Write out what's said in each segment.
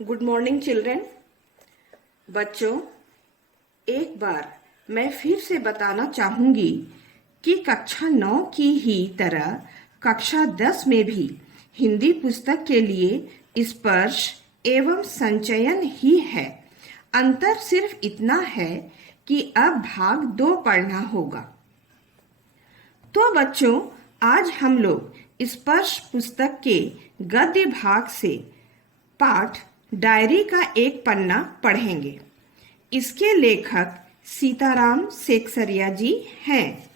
Good morning children. बच्चों, एक बार मैं फिर से बताना चाहूंगी कि कक्षा 9 की ही तरह कक्षा 10 में भी हिंदी पुस्तक के लिए स्पर्श एवं संचयन ही है। अंतर सिर्फ इतना है कि अब भाग 2 पढ़ना होगा। तो बच्चों, आज हम लोग स्पर्श पुस्तक के गद्य भाग से पाठ डायरी का एक पन्ना पढ़ेंगे। इसके लेखक सीताराम सेकसरिया जी हैं।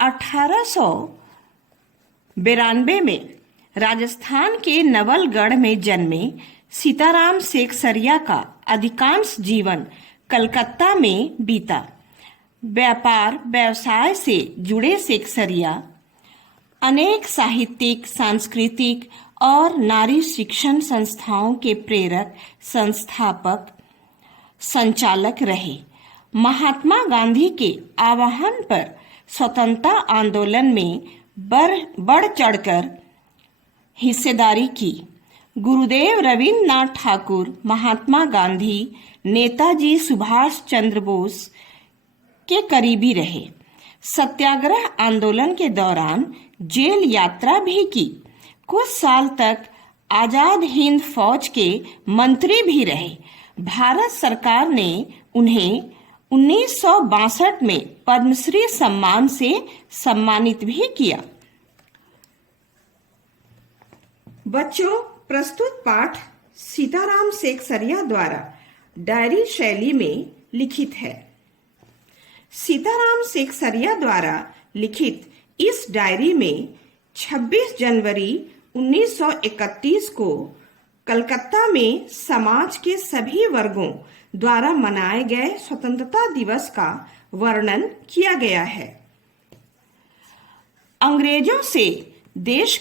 1892 में राजस्थान के नवलगढ़ में जन्मे सीताराम सेकसरिया का अधिकांश जीवन कलकत्ता में बीता। व्यापार व्यवसाय से जुड़े सेकसरिया अनेक साहित्यिक, सांस्कृतिक और नारी शिक्षण संस्थाओं के प्रेरक, संस्थापक, संचालक रहे। महात्मा गांधी के आह्वान पर स्वतंत्रता आंदोलन में बढ़ चढ़कर हिस्सेदारी की। गुरुदेव रविन्द्रनाथ ठाकुर, महात्मा गांधी, नेताजी सुभाष चंद्र बोस के करीबी रहे। सत्याग्रह आंदोलन के दौरान जेल यात्रा भी की। कुछ साल तक आजाद हिंद फौज के मंत्री भी रहे। भारत सरकार ने उन्हें 1962 में पद्मश्री सम्मान से सम्मानित भी किया। बच्चों, प्रस्तुत पाठ सीताराम सेकसरिया द्वारा डायरी शैली में लिखित है। सीताराम सेकसरिया द्वारा लिखित इस डायरी में 26 जनवरी 1931 को कलकत्ता में समाज के सभी वर्गों द्वारा मनाए गए स्वतंत्रता दिवस का वर्णन किया गया है। अंग्रेजों से देश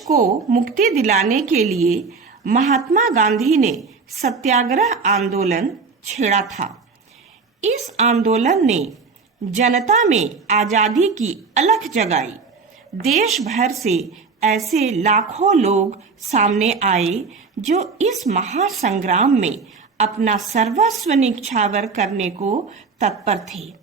को मुक्ति दिलाने के लिए महात्मा गांधी ने सत्याग्रह आंदोलन छेड़ा था। इस आंदोलन ने जनता में आजादी की अलख जगाई। देश भर से ऐसे लाखों लोग सामने आए जो इस महासंग्राम में अपना सर्वस्व निछावर करने को तत्पर थे।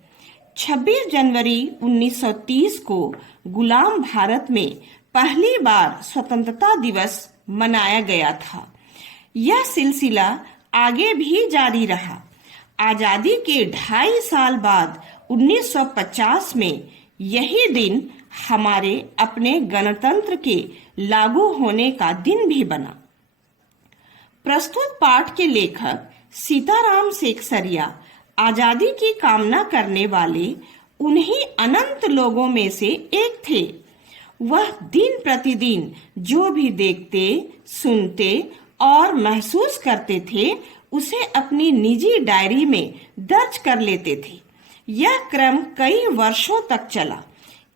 26 जनवरी 1930 को गुलाम भारत में पहली बार स्वतंत्रता दिवस मनाया गया था। यह सिलसिला आगे भी जारी रहा। आजादी के 2.5 साल बाद 1950 में यही दिन हमारे अपने गणतंत्र के लागू होने का दिन भी बना। प्रस्तुत पाठ के लेखक सीताराम सेकसरिया आजादी की कामना करने वाले उन्हीं अनंत लोगों में से एक थे। वह दिन प्रतिदिन जो भी देखते, सुनते और महसूस करते थे, उसे अपनी निजी डायरी में दर्ज कर लेते थे। यह क्रम कई वर्षों तक चला।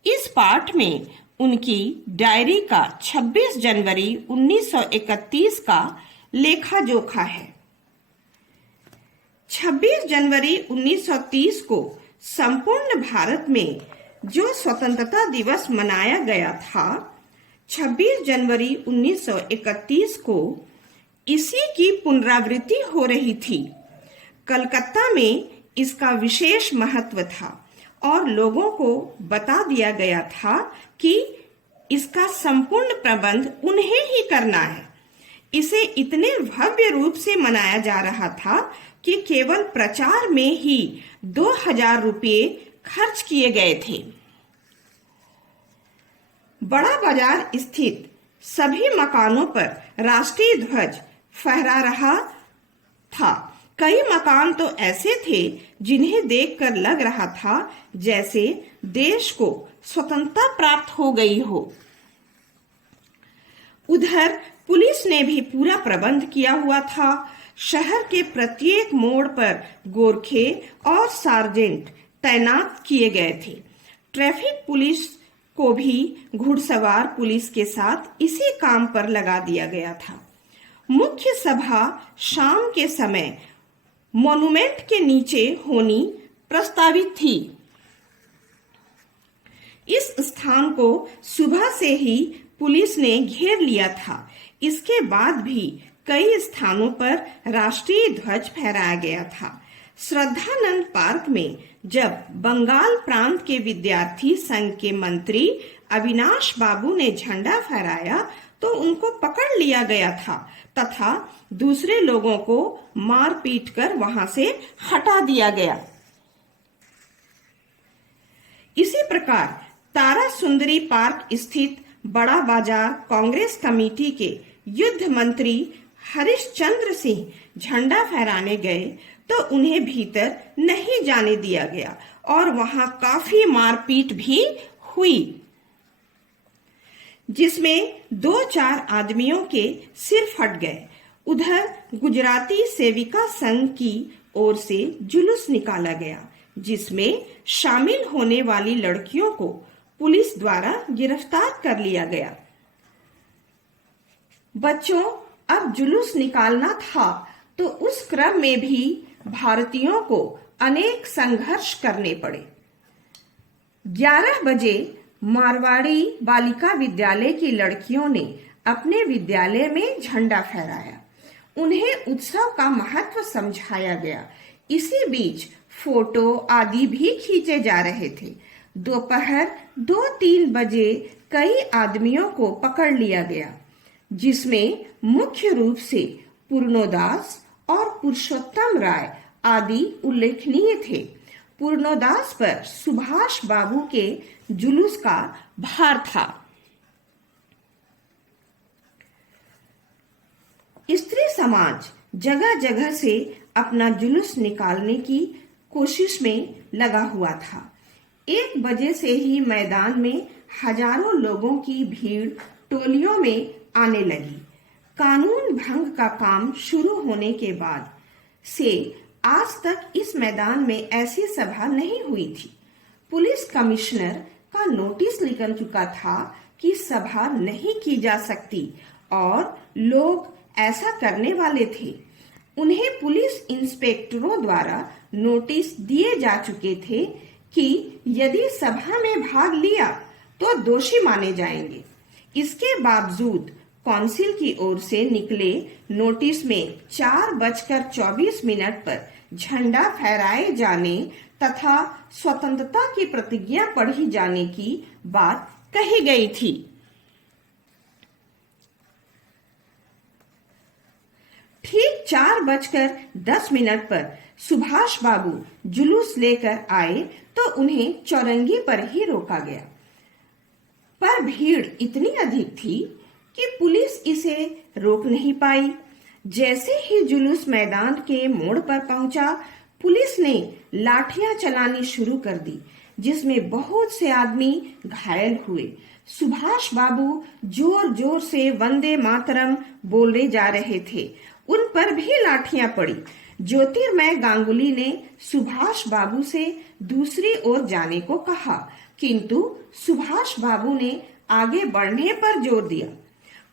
इस पाठ में उनकी डायरी का 26 जनवरी 1931 का लेखा जोखा है। 26 जनवरी 1930 को संपूर्ण भारत में जो स्वतंत्रता दिवस मनाया गया था, 26 जनवरी 1931 को इसी की पुनरावृत्ति हो रही थी। कलकत्ता में इसका विशेष महत्व था और लोगों को बता दिया गया था कि इसका संपूर्ण प्रबंध उन्हें ही करना है। इसे इतने भव्य रूप से मनाया जा रहा था कि केवल प्रचार में ही 2000 रुपये खर्च किए गए थे। बड़ा बाजार स्थित सभी मकानों पर राष्ट्रीय ध्वज फहरा रहा था। कई मकान तो ऐसे थे जिन्हें देखकर लग रहा था जैसे देश को स्वतंत्रता प्राप्त हो गई हो। उधर पुलिस ने भी पूरा प्रबंध किया हुआ था। शहर के प्रत्येक मोड़ पर गोरखे और सार्जेंट तैनात किए गए थे। ट्रैफिक पुलिस को भी घुड़सवार पुलिस के साथ इसी काम पर लगा दिया गया था। मुख्य सभा शाम के समय मॉन्यूमेंट के नीचे होनी प्रस्तावित थी। इस स्थान को सुबह से ही पुलिस ने घेर लिया था। इसके बाद भी कई स्थानों पर राष्ट्रीय ध्वज फहराया गया था। श्रद्धानंद पार्क में जब बंगाल प्रांत के विद्यार्थी संघ के मंत्री अविनाश बाबू ने झंडा फहराया तो उनको पकड़ लिया गया था तथा दूसरे लोगों को मार पीट कर वहां से हटा दिया गया। इसी प्रकार तारा सुंदरी पार्क स्थित बड़ा बाजार कांग्रेस कमेटी के युद्ध मंत्री हरिश्चंद्र सिंह झंडा फहराने गए तो उन्हें भीतर नहीं जाने दिया गया और वहां काफी मारपीट भी हुई, जिसमें 2-4 आदमियों के सिर फट गए। उधर गुजराती सेविका संघ की ओर से जुलूस निकाला गया, जिसमें शामिल होने वाली लड़कियों को पुलिस द्वारा गिरफ्तार कर लिया गया। बच्चों, अब जुलूस निकालना था तो उस क्रम में भी भारतीयों को अनेक संघर्ष करने पड़े। 11 बजे मारवाड़ी बालिका विद्यालय की लड़कियों ने अपने विद्यालय में झंडा फहराया। उन्हें उत्सव का महत्व समझाया गया। इसी बीच फोटो आदि भी खींचे जा रहे थे। दोपहर 2-3 बजे कई आदमियों को पकड़ लिया गया, जिसमें मुख्य रूप से पूर्णोदास और पुरुषोत्तम राय आदि उल्लेखनीय थे। पूर्णोदास पर सुभाष बाबू के जुलूस का भार था। स्त्री समाज जगह जगह से अपना जुलूस निकालने की कोशिश में लगा हुआ था। 1 बजे से ही मैदान में हजारों लोगों की भीड़ टोलियों में आने लगी। कानून भंग का काम शुरू होने के बाद से आज तक इस मैदान में ऐसी सभा नहीं हुई थी। पुलिस कमिश्नर का नोटिस निकल चुका था कि सभा नहीं की जा सकती और लोग ऐसा करने वाले थे। उन्हें पुलिस इंस्पेक्टरों द्वारा नोटिस दिए जा चुके थे कि यदि सभा में भाग लिया तो दोषी माने जाएंगे। इसके बावजूद काउंसिल की ओर से निकले नोटिस में 4:24 पर झंडा फहराए जाने तथा स्वतंत्रता की प्रतिज्ञा पढ़ी जाने की बात कही गई थी। ठीक 4:10 पर सुभाष बाबू जुलूस लेकर आए तो उन्हें चौरंगी पर ही रोका गया, पर भीड़ इतनी अधिक थी कि पुलिस इसे रोक नहीं पाई। जैसे ही जुलूस मैदान के मोड़ पर पहुंचा, पुलिस ने लाठियां चलानी शुरू कर दी, जिसमें बहुत से आदमी घायल हुए। सुभाष बाबू जोर जोर से वंदे मातरम बोले जा रहे थे, उन पर भी लाठियां पड़ी। ज्योतिर्मय गांगुली ने सुभाष बाबू से दूसरी ओर जाने को कहा, किंतु सुभाष बाबू ने आगे बढ़ने पर जोर दिया।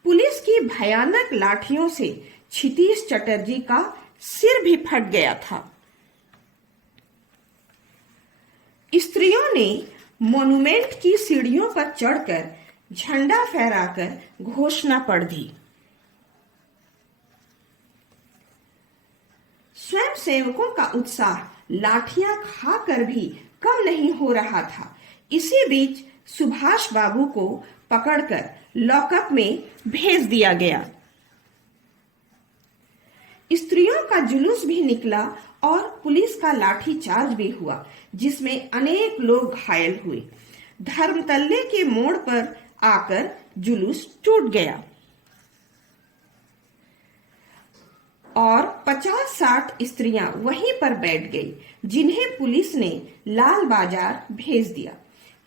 पुलिस की भयानक लाठियों से क्षितिज चटर्जी का सिर भी फट गया था। स्त्रियों ने मॉन्यूमेंट की सीढ़ियों पर चढ़कर झंडा फहराकर घोषणा पढ़ दी। स्वयं सेवकों का उत्साह लाठियां खाकर भी कम नहीं हो रहा था। इसी बीच सुभाष बाबू को पकड़कर लॉकअप में भेज दिया गया। स्त्रियों का जुलूस भी निकला और पुलिस का लाठीचार्ज भी हुआ, जिसमें अनेक लोग घायल हुए। धर्मतल्ले के मोड़ पर आकर जुलूस टूट गया और 50-60 स्त्रियां वहीं पर बैठ गई, जिन्हें पुलिस ने लाल बाजार भेज दिया।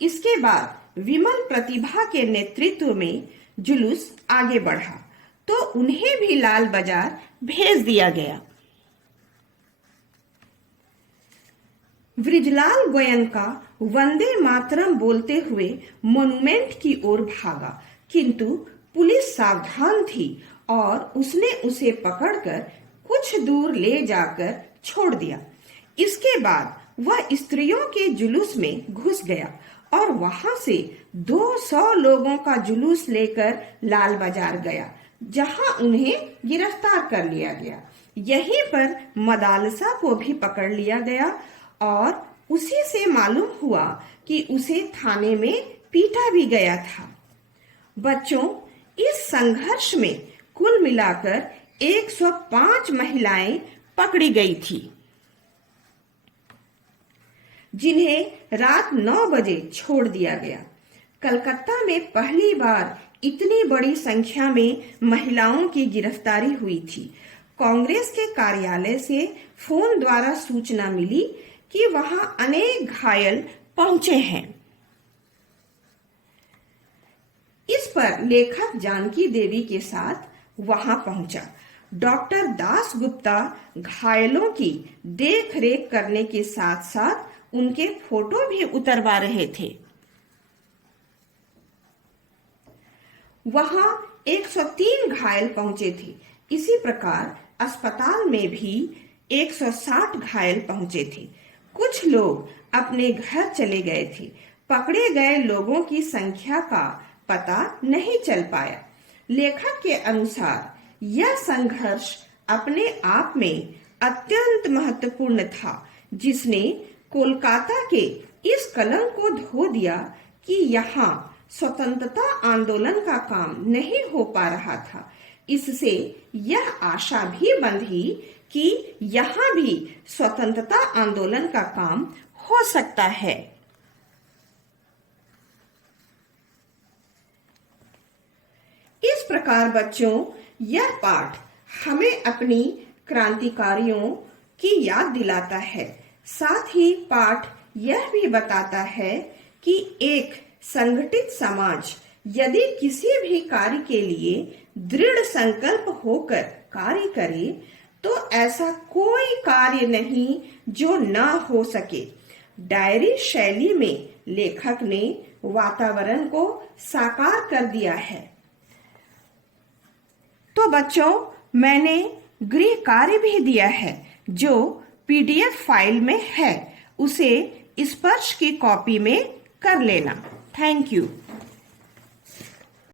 इसके बाद विमल प्रतिभा के नेतृत्व में जुलूस आगे बढ़ा तो उन्हें भी लाल बाजार भेज दिया गया। वृजलाल गोयनका वंदे मातरम बोलते हुए मॉन्यूमेंट की ओर भागा, किंतु पुलिस सावधान थी और उसने उसे पकड़कर कुछ दूर ले जाकर छोड़ दिया। इसके बाद वह स्त्रियों के जुलूस में घुस गया और वहां से 200 लोगों का जुलूस लेकर लाल बाजार गया, जहां उन्हें गिरफ्तार कर लिया गया। यहीं पर मदालसा को भी पकड़ लिया गया और उसी से मालूम हुआ कि उसे थाने में पीटा भी गया था। बच्चों, इस संघर्ष में कुल मिलाकर 105 महिलाएं पकड़ी गई थी, जिन्हें रात 9 बजे छोड़ दिया गया। कलकत्ता में पहली बार इतनी बड़ी संख्या में महिलाओं की गिरफ्तारी हुई थी। कांग्रेस के कार्यालय से फोन द्वारा सूचना मिली कि वहां अनेक घायल पहुंचे हैं। इस पर लेखक जानकी देवी के साथ वहां पहुंचा। डॉक्टर दास गुप्ता घायलों की देखरेख करने के साथ साथ उनके फोटो भी उतरवा रहे थे। वहां 103 घायल पहुंचे थे। इसी प्रकार अस्पताल में भी 160 घायल पहुंचे थे। कुछ लोग अपने घर चले गए थे। पकड़े गए लोगों की संख्या का पता नहीं चल पाया। लेखक के अनुसार यह संघर्ष अपने आप में अत्यंत महत्वपूर्ण था, जिसने कोलकाता के इस कलंक को धो दिया कि यहाँ स्वतंत्रता आंदोलन का काम नहीं हो पा रहा था। इससे यह आशा भी बंधी कि यहाँ भी स्वतंत्रता आंदोलन का काम हो सकता है। इस प्रकार बच्चों, यह पाठ हमें अपनी क्रांतिकारियों की याद दिलाता है। साथ ही पाठ यह भी बताता है कि एक संगठित समाज यदि किसी भी कार्य के लिए दृढ़ संकल्प होकर कार्य करे तो ऐसा कोई कार्य नहीं जो ना हो सके। डायरी शैली में लेखक ने वातावरण को साकार कर दिया है। तो बच्चों, मैंने गृह कार्य भी दिया है जो PDF फाइल में है। उसे स्पर्श की कॉपी में कर लेना। Thank you.